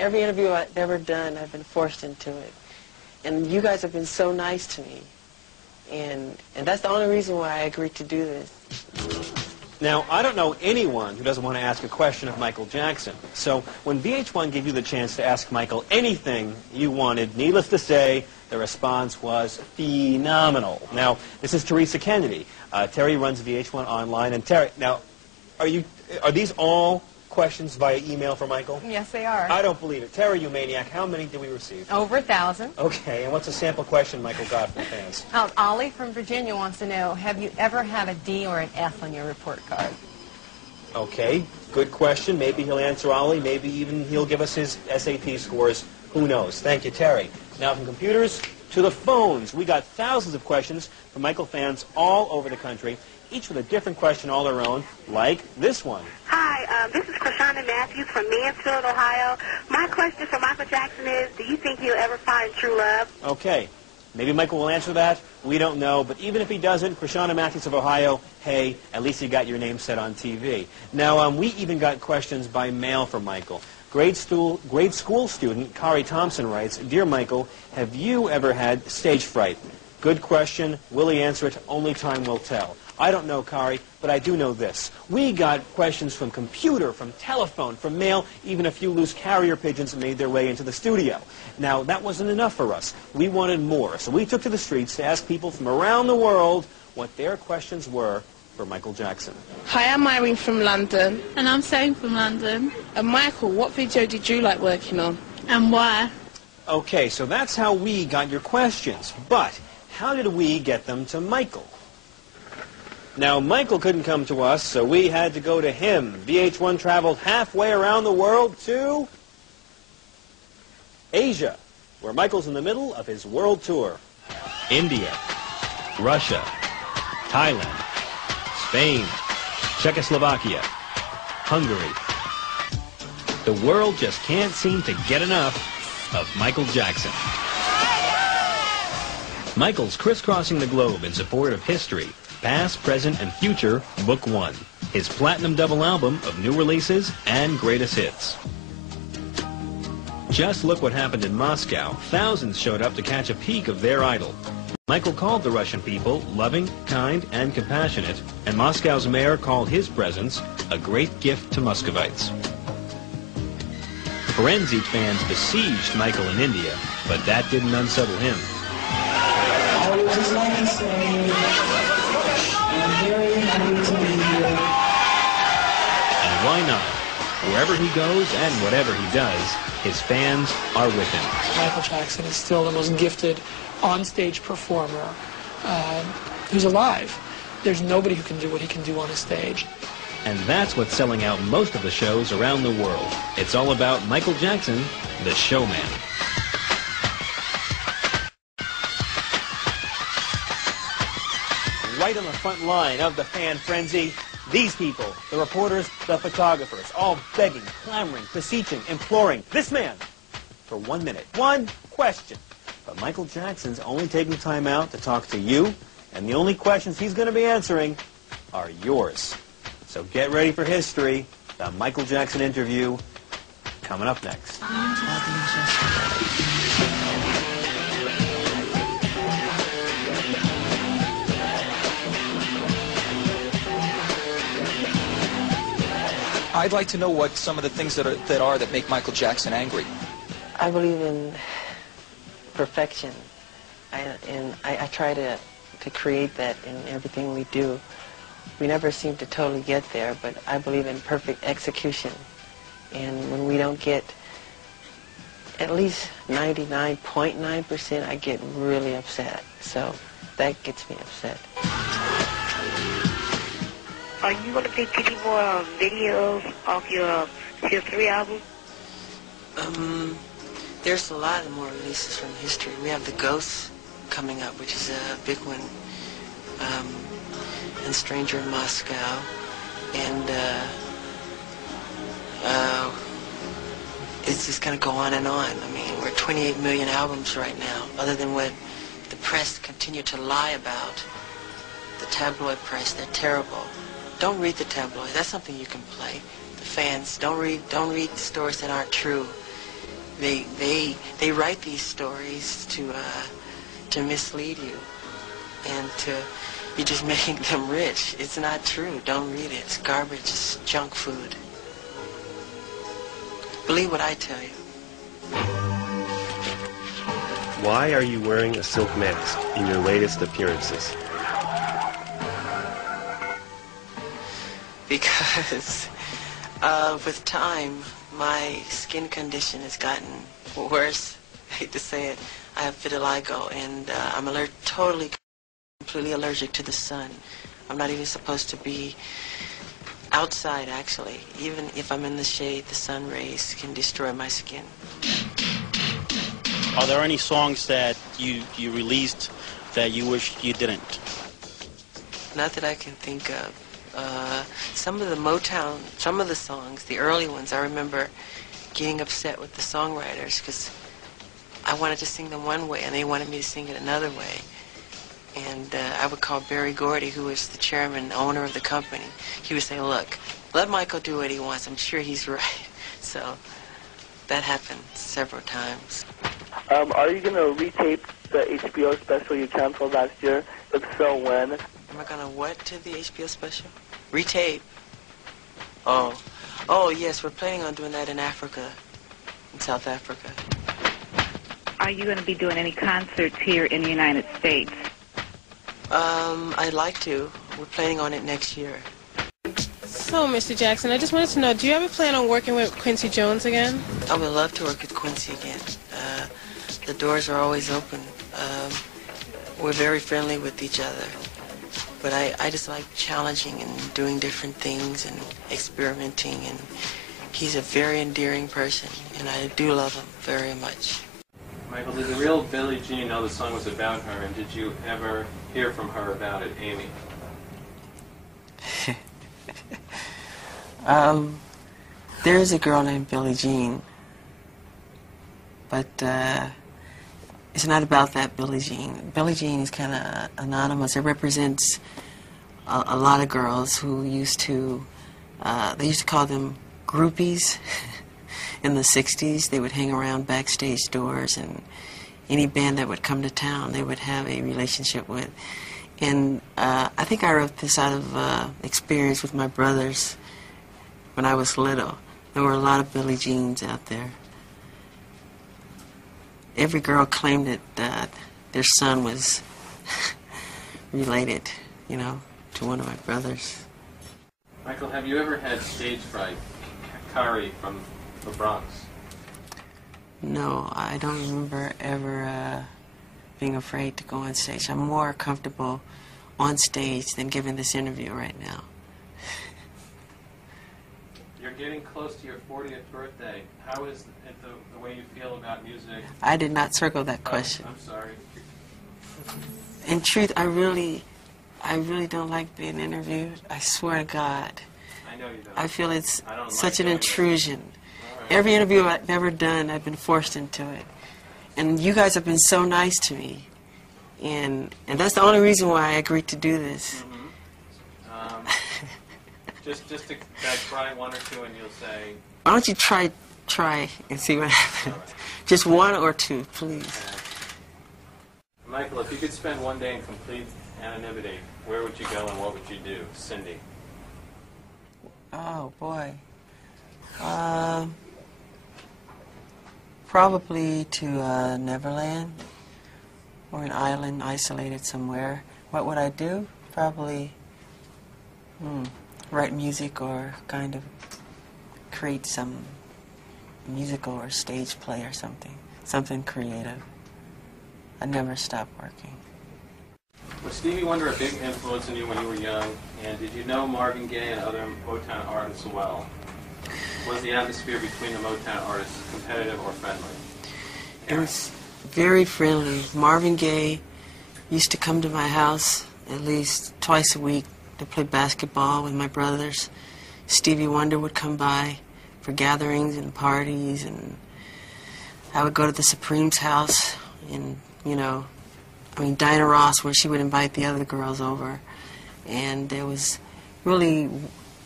every interview I've ever done, I've been forced into it. And you guys have been so nice to me. And that's the only reason why I agreed to do this. Now, I don't know anyone who doesn't want to ask a question of Michael Jackson. So when VH1 gave you the chance to ask Michael anything you wanted, needless to say, the response was phenomenal. Now, this is Teresa Kennedy. Terry runs VH1 Online. And Terry, now, are these all questions via email for Michael? Yes, they are. I don't believe it. Terry, you maniac, how many did we receive? Over 1,000. Okay, and what's a sample question Michael got from fans? Ollie from Virginia wants to know, have you ever had a D or an F on your report card? Okay, good question. Maybe he'll answer Ollie. Maybe even he'll give us his SAT scores. Who knows? Thank you, Terry. Now from computers to the phones. We got thousands of questions from Michael fans all over the country, each with a different question all their own, like this one. Hi, this is Krishana Matthews from Mansfield, Ohio. My question for Michael Jackson is, do you think he'll ever find true love? Okay, maybe Michael will answer that. We don't know, but even if he doesn't, Krishana Matthews of Ohio, hey, at least you got your name set on TV. Now, we even got questions by mail from Michael. Grade school student Kari Thompson writes, Dear Michael, have you ever had stage fright? Good question. Will he answer it? Only time will tell. I don't know, Kari, but I do know this. We got questions from computer, from telephone, from mail, even a few loose carrier pigeons made their way into the studio. Now, that wasn't enough for us. We wanted more, so we took to the streets to ask people from around the world what their questions were for Michael Jackson. Hi, I'm Irene from London. And I'm Sam from London. And Michael, what video did you like working on? And why? Okay, so that's how we got your questions. But how did we get them to Michael? Now, Michael couldn't come to us, so we had to go to him. VH1 traveled halfway around the world to Asia, where Michael's in the middle of his world tour. India, Russia, Thailand, Spain, Czechoslovakia, Hungary. The world just can't seem to get enough of Michael Jackson. Michael's crisscrossing the globe in support of history, past, present, and future, Book 1, his platinum double album of new releases and greatest hits. Just look what happened in Moscow. Thousands showed up to catch a peek of their idol. Michael called the Russian people loving, kind, and compassionate, and Moscow's mayor called his presence a great gift to Muscovites. Forensic fans besieged Michael in India, but that didn't unsettle him. I would just like to say I'm very happy to be here. And why not? Wherever he goes and whatever he does, his fans are with him. Michael Jackson is still the most gifted on-stage performer who's alive. There's nobody who can do what he can do on a stage. And that's what's selling out most of the shows around the world. It's all about Michael Jackson, the showman. Right on the front line of the fan frenzy, these people, the reporters, the photographers, all begging, clamoring, beseeching, imploring this man for 1 minute. One question. But Michael Jackson's only taking time out to talk to you, and the only questions he's going to be answering are yours. So get ready for history. The Michael Jackson interview coming up next. I'd like to know what some of the things that make Michael Jackson angry. I believe in perfection, and I try to create that in everything we do. We never seem to totally get there, but I believe in perfect execution. And when we don't get at least 99.9%, I get really upset. So that gets me upset. Are you going to take any more videos off your Tier 3 album? There's a lot of more releases from history. We have The Ghosts coming up, which is a big one, and Stranger in Moscow, and it's just going to go on and on. I mean, we're 28 million albums right now, other than what the press continue to lie about. The tabloid press, they're terrible. Don't read the tabloid. That's something you can play. The fans, don't read stories that aren't true. They write these stories to mislead you and to be just making them rich. It's not true. Don't read it. It's garbage. It's junk food. Believe what I tell you. Why are you wearing a silk mask in your latest appearances? Because with time, my skin condition has gotten worse. I hate to say it. I have vitiligo, and I'm completely allergic to the sun. I'm not even supposed to be outside, actually. Even if I'm in the shade, the sun rays can destroy my skin. Are there any songs that you released that you wish you didn't? Not that I can think of. Some of the Motown, some of the songs, the early ones, I remember getting upset with the songwriters because I wanted to sing them one way and they wanted me to sing it another way. And I would call Barry Gordy, who was the chairman, owner of the company. He would say, look, let Michael do what he wants. I'm sure he's right. So that happened several times. Are you going to retape the HBO special you canceled last year? If so, when? Am I going to what to the HBO special? Retape. Oh, yes, we're planning on doing that in Africa, in South Africa. Are you going to be doing any concerts here in the United States? I'd like to. We're planning on it next year. So, Mr. Jackson, I just wanted to know, do you ever plan on working with Quincy Jones again? I would love to work with Quincy again. The doors are always open. We're very friendly with each other. But I just like challenging and doing different things and experimenting. And he's a very endearing person, and I do love him very much. Michael, did the real Billie Jean know the song was about her, and did you ever hear from her about it, Amy? There's a girl named Billie Jean, but it's not about that Billie Jean. Billie Jean is kind of anonymous. It represents a lot of girls who used to, they used to call them groupies. In the 60s, they would hang around backstage doors, and any band that would come to town, they would have a relationship with. And I think I wrote this out of experience with my brothers when I was little. There were a lot of Billie Jeans out there. Every girl claimed that their son was related, you know, to one of my brothers. Michael, have you ever had stage fright? Kari from the Bronx. No, I don't remember ever being afraid to go on stage. I'm more comfortable on stage than giving this interview right now. You're getting close to your 40th birthday. How is it the way you feel about music? I did not circle that question. I'm sorry. In truth, I really don't like being interviewed. I swear to God. I know you don't. I feel it's such like an intrusion. Right. Every interview I've ever done, I've been forced into it. And you guys have been so nice to me. And that's the only reason why I agreed to do this. Mm-hmm. Just to try one or two and you'll say... Why don't you try and see what happens? Right. Just one or two, please. Okay. Michael, if you could spend one day in complete anonymity, where would you go and what would you do? Cindy. Oh, boy. Probably to Neverland or an island isolated somewhere. What would I do? Probably write music or kind of create some musical or stage play or something creative. I'd never stop working. Was Stevie Wonder a big influence on you when you were young? And did you know Marvin Gaye and other Motown artists well? Was the atmosphere between the Motown artists competitive or friendly? It was very friendly. Marvin Gaye used to come to my house at least twice a week to play basketball with my brothers. Stevie Wonder would come by for gatherings and parties, and I would go to the Supreme's house, and, you know, Diana Ross, where she would invite the other girls over. And there was really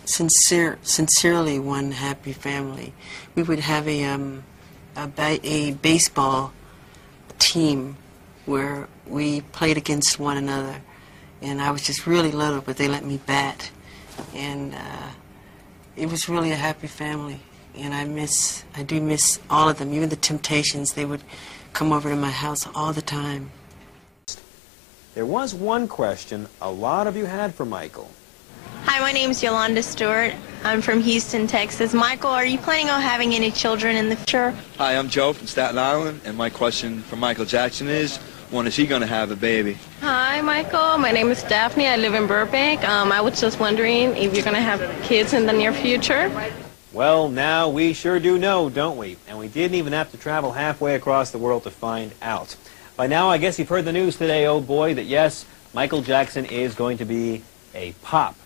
sincerely one happy family. We would have a a baseball team where we played against one another. And I was just really little, but they let me bat. And it was really a happy family. And I do miss all of them, even the Temptations. They would come over to my house all the time. There was one question a lot of you had for Michael. Hi, my name is Yolanda Stewart. I'm from Houston, Texas. Michael, are you planning on having any children in the future? Hi, I'm Joe from Staten Island, and my question for Michael Jackson is, when is he going to have a baby? Hi, Michael. My name is Daphne. I live in Burbank. I was just wondering if you're going to have kids in the near future. Well, now we sure do know, don't we? And we didn't even have to travel halfway across the world to find out. By now, I guess you've heard the news today, oh boy, that yes, Michael Jackson is going to be a pop.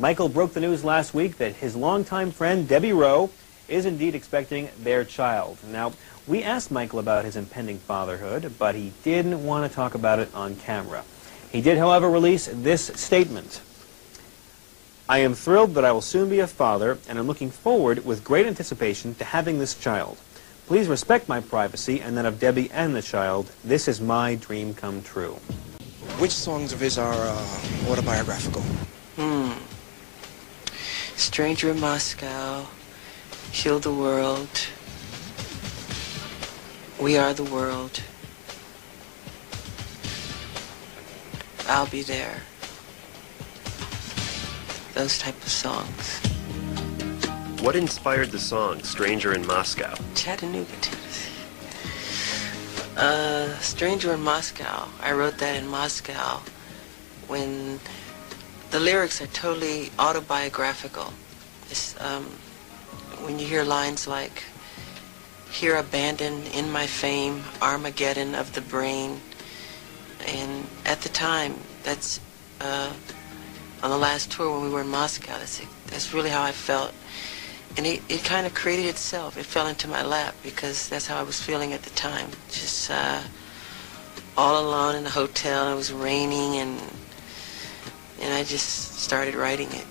Michael broke the news last week that his longtime friend, Debbie Rowe, is indeed expecting their child. Now, we asked Michael about his impending fatherhood, but he didn't want to talk about it on camera. He did, however, release this statement. I am thrilled that I will soon be a father, and am looking forward with great anticipation to having this child. Please respect my privacy and that of Debbie and the child. This is my dream come true. Which songs of his are autobiographical? Stranger in Moscow, Heal the World, We Are the World, I'll Be There. Those type of songs. What inspired the song Stranger in Moscow? Chattanooga, Tennessee. Stranger in Moscow. I wrote that in Moscow when the lyrics are totally autobiographical. It's, when you hear lines like, here abandoned in my fame, Armageddon of the brain. And at the time, that's on the last tour when we were in Moscow, that's really how I felt. And it kind of created itself. It fell into my lap because that's how I was feeling at the time. Just all alone in a hotel, and it was raining, and I just started writing it.